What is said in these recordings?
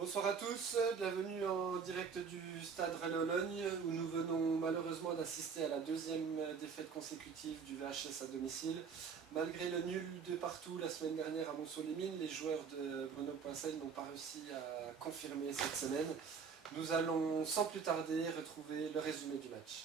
Bonsoir à tous, bienvenue en direct du stade Rennes-Logne où nous venons malheureusement d'assister à la deuxième défaite consécutive du VHS à domicile. Malgré le nul de partout la semaine dernière à Montceau-les-Mines, les joueurs de Bruno Poinsel n'ont pas réussi à confirmer cette semaine. Nous allons sans plus tarder retrouver le résumé du match.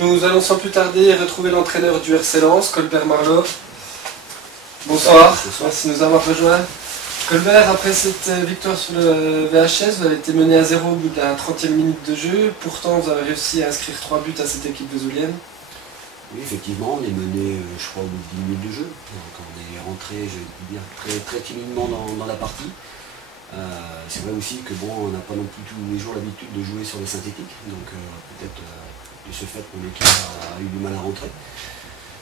Nous allons sans plus tarder retrouver l'entraîneur du RC Lens, Colbert Marleau. Bonsoir, merci de nous avoir rejoints. Colbert, après cette victoire sur le VHS, vous avez été mené à 0 au bout de la 30e minute de jeu. Pourtant, vous avez réussi à inscrire 3 buts à cette équipe vézoulienne. Oui, effectivement, on est mené, je crois, au bout de 10 minutes de jeu. Donc on est rentré, je vais dire, très timidement dans la partie. C'est vrai aussi que bon, on n'a pas non plus tous les jours l'habitude de jouer sur les synthétiques. Donc peut-être de ce fait mon équipe a eu du mal à rentrer.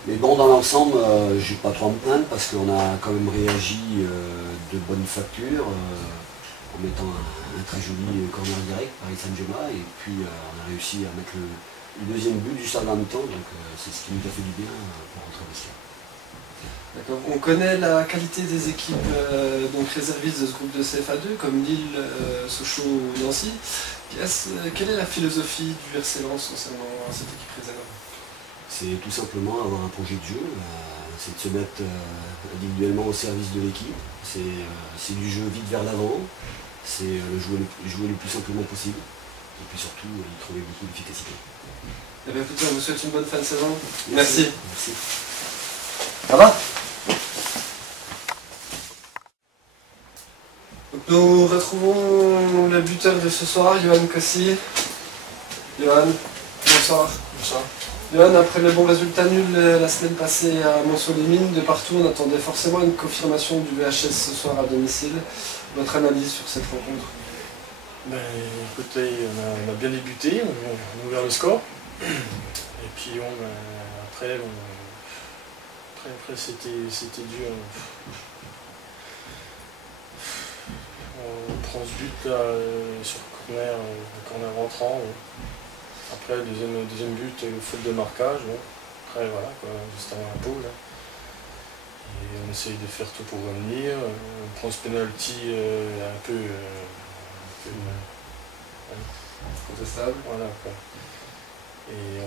Mais bon, dans l'ensemble, je n'ai pas trop à me plaindre parce qu'on a quand même réagi de bonne facture. en mettant un très joli corner direct, Paris Saint-Germain, et puis on a réussi à mettre le deuxième but du stade en mi-temps, donc c'est ce qui nous a fait du bien pour rentrer au vestiaire. D'accord. On connaît la qualité des équipes donc réservistes de ce groupe de CFA2, comme Lille, Sochaux ou Nancy. Quelle est la philosophie du RC Lens concernant cette équipe réserve? C'est tout simplement avoir un projet de jeu, c'est de se mettre individuellement au service de l'équipe, c'est du jeu vite vers l'avant, c'est jouer le plus simplement possible, et puis surtout y trouver beaucoup d'efficacité. Eh bien écoutez, on vous souhaite une bonne fin de saison. Merci. Merci. Ça va? Donc nous retrouvons le buteur de ce soir, Johan Kossi. Johan, bonsoir. Bonsoir. Johan, après le bon résultat nul la semaine passée à Monceau-les-Mines, de partout on attendait forcément une confirmation du VHS ce soir à domicile. Votre analyse sur cette rencontre? Ben, écoutez, on a bien débuté, on a ouvert le score. Et puis après c'était dur. On prend ce but là sur corner rentrant. Après deuxième but, faute de marquage. Bon. Après voilà, quoi, juste avant la pause. Et on essaye de faire tout pour revenir. On prend ce penalty un peu Contestable. voilà quoi. Et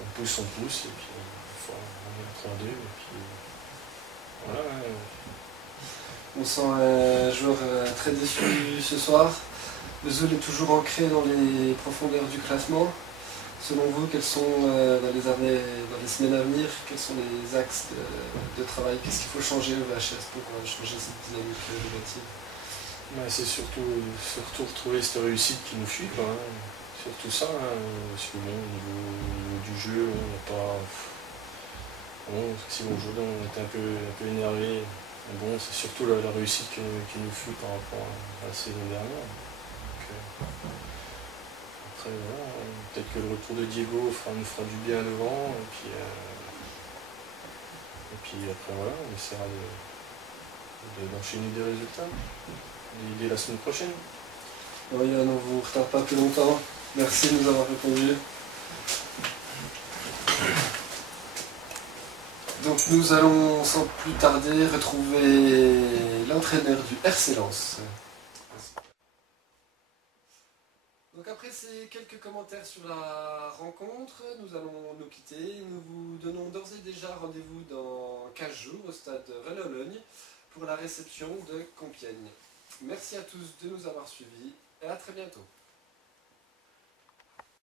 on pousse, et puis on est 3-2, et puis voilà. On sent un joueur très déçu ce soir. Le Zoul est toujours ancré dans les profondeurs du classement. Selon vous, quels sont dans les semaines à venir, quels sont les axes de travail? Qu'est-ce qu'il faut changer au VHS pour changer cette dynamique négative? C'est surtout retrouver cette réussite qui nous fuit, quoi, hein. Surtout ça, hein, parce que bon, au niveau du jeu, on n'a pas. Bon, si aujourd'hui on était un peu énervé, bon, c'est surtout la réussite qui nous fuit par rapport à la saison dernière. Donc, après, voilà, peut-être que le retour de Diego nous fera du bien devant, et puis après, voilà, on essaiera d'enchaîner des résultats dès la semaine prochaine. Bon, Yann, on ne vous retarde pas plus longtemps. Merci de nous avoir répondu. Donc nous allons sans plus tarder retrouver l'entraîneur du RC Lens. Donc après ces quelques commentaires sur la rencontre, nous allons nous quitter. Nous vous donnons d'ores et déjà rendez-vous dans 15 jours au stade Rennes-Lologne pour la réception de Compiègne. Merci à tous de nous avoir suivis et à très bientôt.